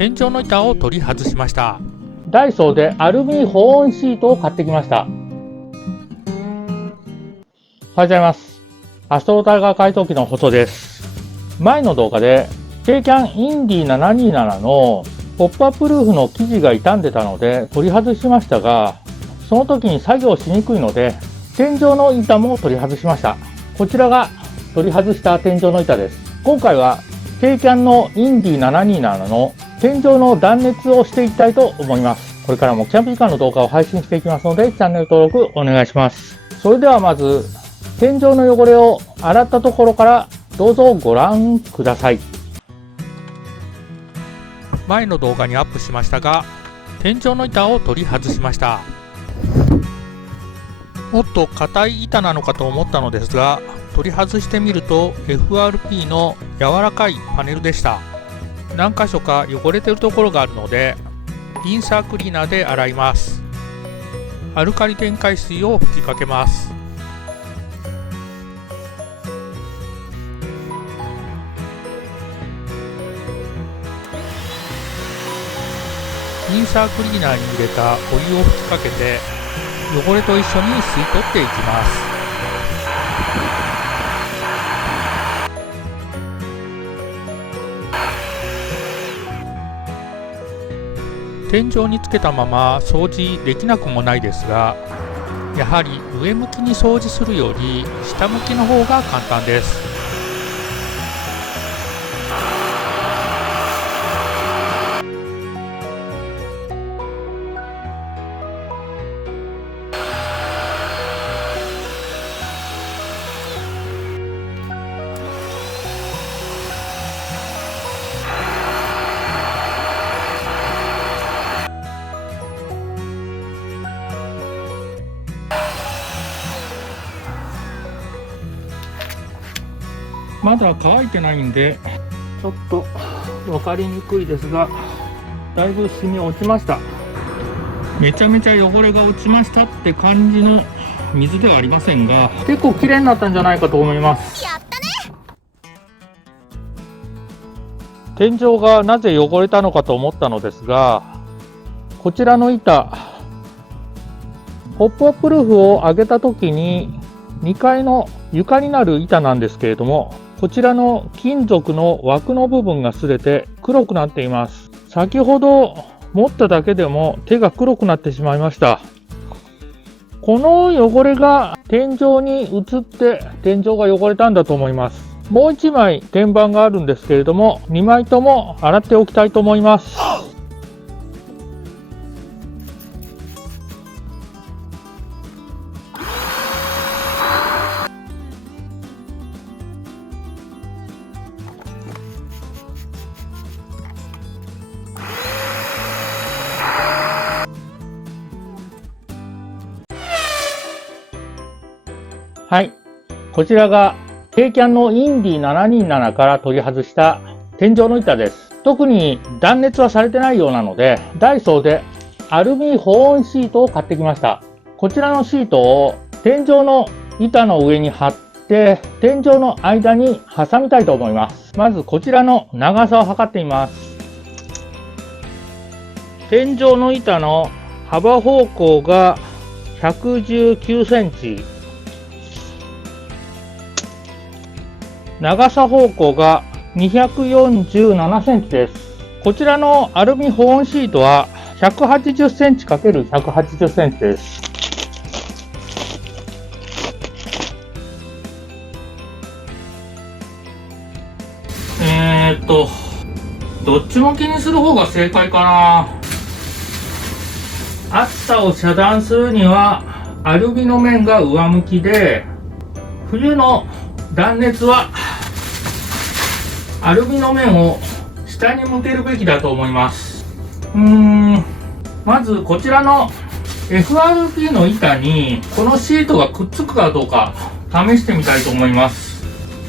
天井の板を取り外しました。ダイソーでアルミ保温シートを買ってきました。おはようございます。アストロタイガー改装機の細です。前の動画で軽キャンインディ727のポップアップルーフの生地が傷んでたので取り外しましたが、その時に作業しにくいので天井の板も取り外しました。こちらが取り外した天井の板です。今回は軽キャンのインディ727の天井の断熱をしていきたいと思います。これからもキャンピングカーの動画を配信していきますのでチャンネル登録お願いします。それではまず天井の汚れを洗ったところからどうぞご覧ください。前の動画にアップしましたが、天井の板を取り外しました。もっと硬い板なのかと思ったのですが、取り外してみると FRP の柔らかいパネルでした。何箇所か汚れているところがあるのでリンサークリーナーで洗います。アルカリ電解水を吹きかけます。リンサークリーナーに入れたお湯を吹きかけて汚れと一緒に吸い取っていきます。天井につけたまま掃除できなくもないですが、やはり上向きに掃除するより下向きの方が簡単です。まだ乾いてないんでちょっと分かりにくいですが、だいぶ染み落ちました。めちゃめちゃ汚れが落ちましたって感じの水ではありませんが、結構綺麗になったんじゃないかと思います。やったね。天井がなぜ汚れたのかと思ったのですが、こちらの板ポップアップルーフを上げた時に2階の床になる板なんですけれども、こちらの金属の枠の部分が擦れて黒くなっています。先ほど持っただけでも手が黒くなってしまいました。この汚れが天井に移って天井が汚れたんだと思います。もう1枚天板があるんですけれども、2枚とも洗っておきたいと思います。はい。こちらが軽キャンのインディ727から取り外した天井の板です。特に断熱はされてないようなので、ダイソーでアルミ保温シートを買ってきました。こちらのシートを天井の板の上に貼って、天井の間に挟みたいと思います。まずこちらの長さを測ってみます。天井の板の幅方向が119センチ。長さ方向が247センチです。こちらのアルミ保温シートは180センチ ×180 センチです。どっちも気にする方が正解かな。暑さを遮断するにはアルミの面が上向きで、冬の断熱はアルミの面を下に向けるべきだと思います。まずこちらの FRP の板にこのシートがくっつくかどうか試してみたいと思います。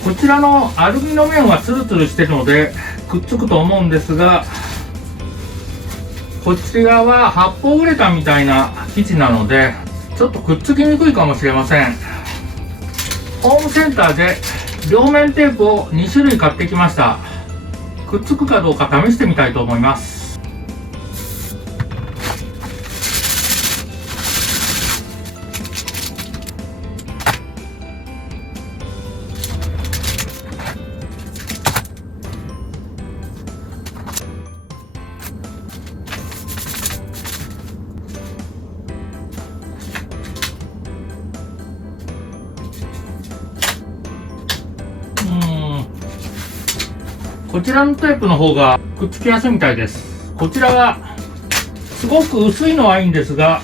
こちらのアルミの面はツルツルしてるのでくっつくと思うんですが、こちらは発泡ウレタンみたいな生地なのでちょっとくっつきにくいかもしれません。ホームセンターで両面テープを2種類買ってきました。くっつくかどうか試してみたいと思います。こちらのテープの方がくっつきやすいみたいです。こちらはすごく薄いのはいいんですが、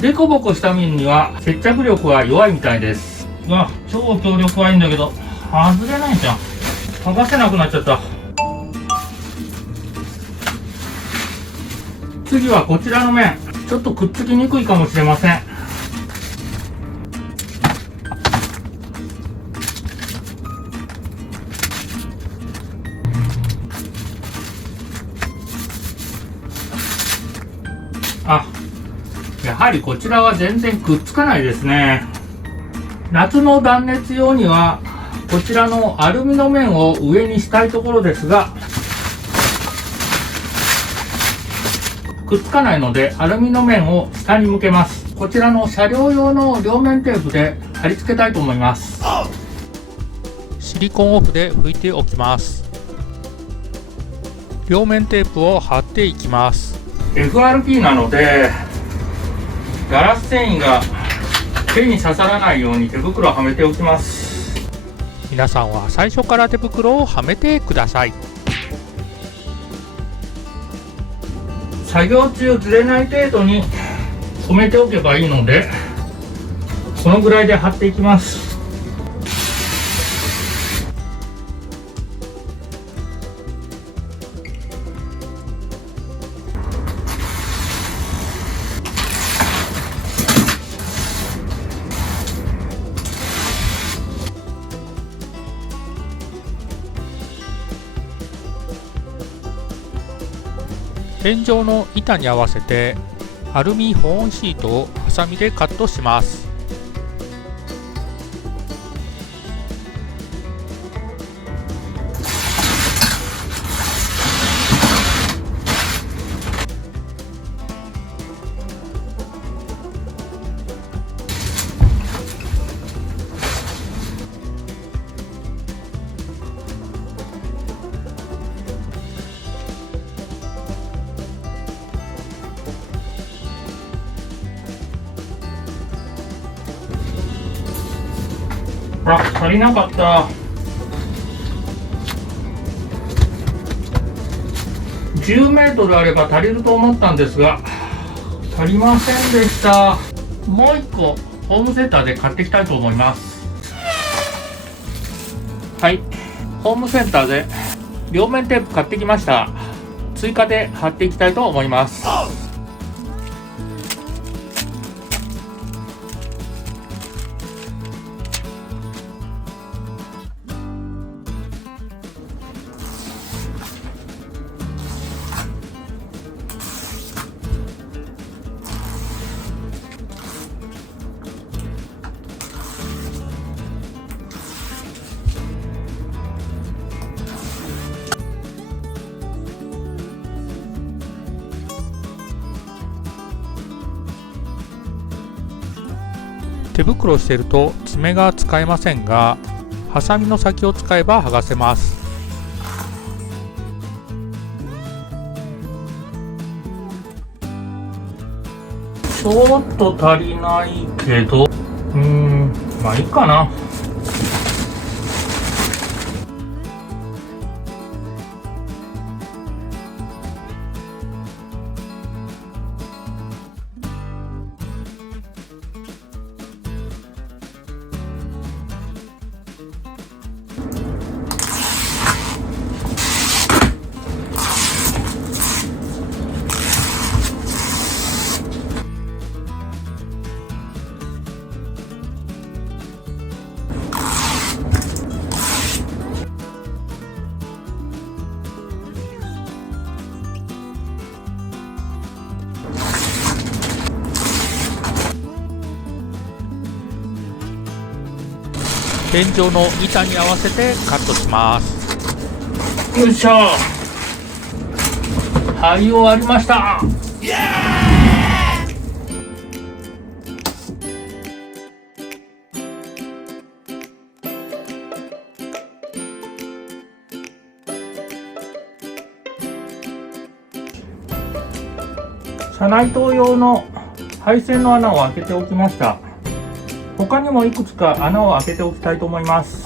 デコボコした面には接着力は弱いみたいです。うわ、超強力はいいんだけど外れないじゃん。剥がせなくなっちゃった。次はこちらの面、ちょっとくっつきにくいかもしれません。あ、やはりこちらは全然くっつかないですね。夏の断熱用にはこちらのアルミの面を上にしたいところですが、くっつかないのでアルミの面を下に向けます。こちらの車両用の両面テープで貼り付けたいと思います。シリコンオフで拭いておきます。両面テープを貼っていきます。 FRP なのでガラス繊維が手に刺さらないように手袋をはめておきます。皆さんは最初から手袋をはめてください。作業中ずれない程度に留めておけばいいので、このぐらいで貼っていきます。天井の板に合わせてアルミ保温シートをハサミでカットします。あ、足りなかった。10メートルあれば足りると思ったんですが、足りませんでした。もう1個ホームセンターで買ってきたいと思います。はい、ホームセンターで両面テープ買ってきました。追加で貼っていきたいと思います。手袋をしていると爪が使えませんが、ハサミの先を使えば剥がせます。ちょっと足りないけど、まあいいかな。天井の板に合わせてカットします。よいしょ。はい、終わりました。車内灯用の配線の穴を開けておきました。他にもいくつか穴を開けておきたいと思います。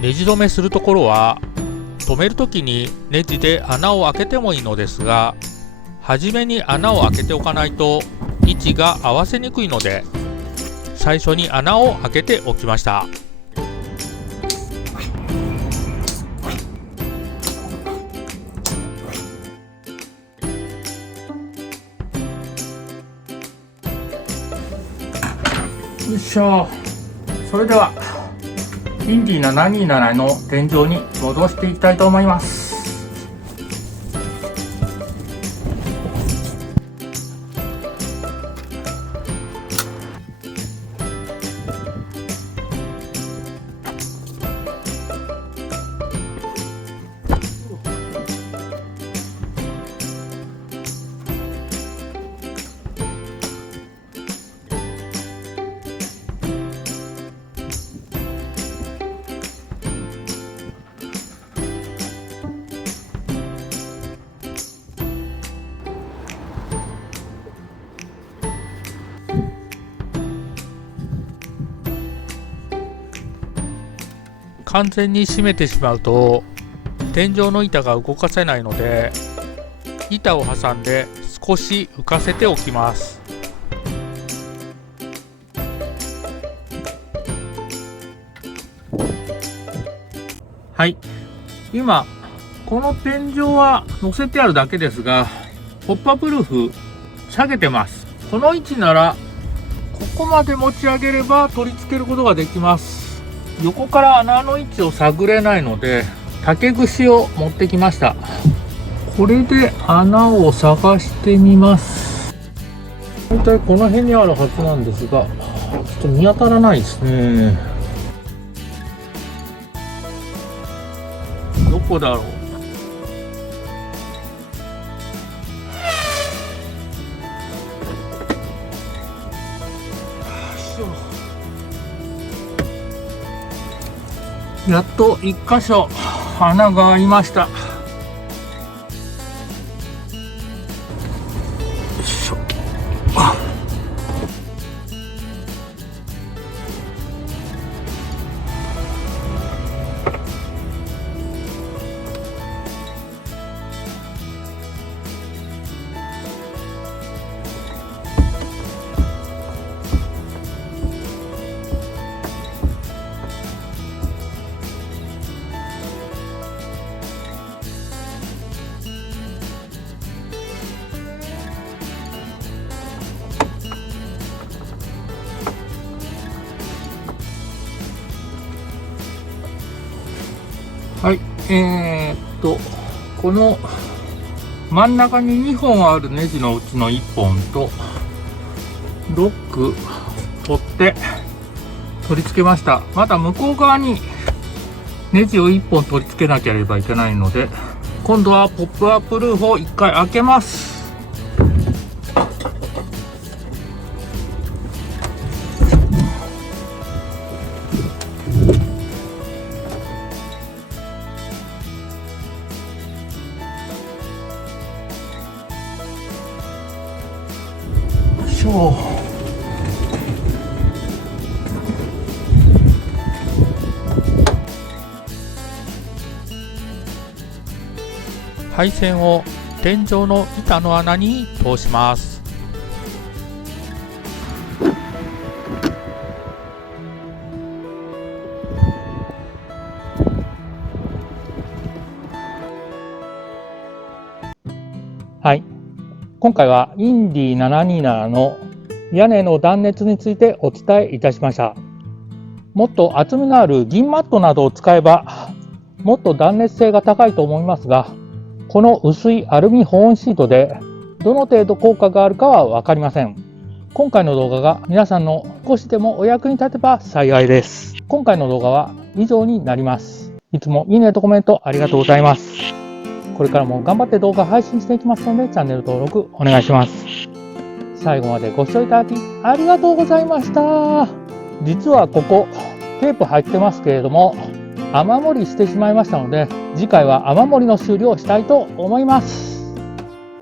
ネジ止めするところは止めるときにネジで穴を開けてもいいのですが、初めに穴を開けておかないと位置が合わせにくいので、最初に穴を開けておきました。よいしょ。それではインディ727の天井に戻していきたいと思います。完全に閉めてしまうと天井の板が動かせないので、板を挟んで少し浮かせておきます。はい、今この天井は乗せてあるだけですが、ポップアップルーフ下げてます。この位置ならここまで持ち上げれば取り付けることができます。横から穴の位置を探れないので竹串を持ってきました。これで穴を探してみます。大体この辺にあるはずなんですが、ちょっと見当たらないですね。どこだろう。やっと1箇所穴が開いました。よいしょ。はい、この真ん中に2本あるネジのうちの1本とロック取って取り付けました。また向こう側にネジを1本取り付けなければいけないので、今度はポップアップルーフを1回開けます。配線を天井の板の穴に通します。はい、今回はインディ727の屋根の断熱についてお伝えいたしました。もっと厚みのある銀マットなどを使えばもっと断熱性が高いと思いますが、この薄いアルミ保温シートでどの程度効果があるかは分かりません。今回の動画が皆さんの少しでもお役に立てば幸いです。今回の動画は以上になります。いつもいいねとコメントありがとうございます。これからも頑張って動画配信していきますので、チャンネル登録お願いします。最後までご視聴いただきありがとうございました。実はここテープ入ってますけれども、雨漏りしてしまいましたので、次回は雨漏りの修理をしたいと思います。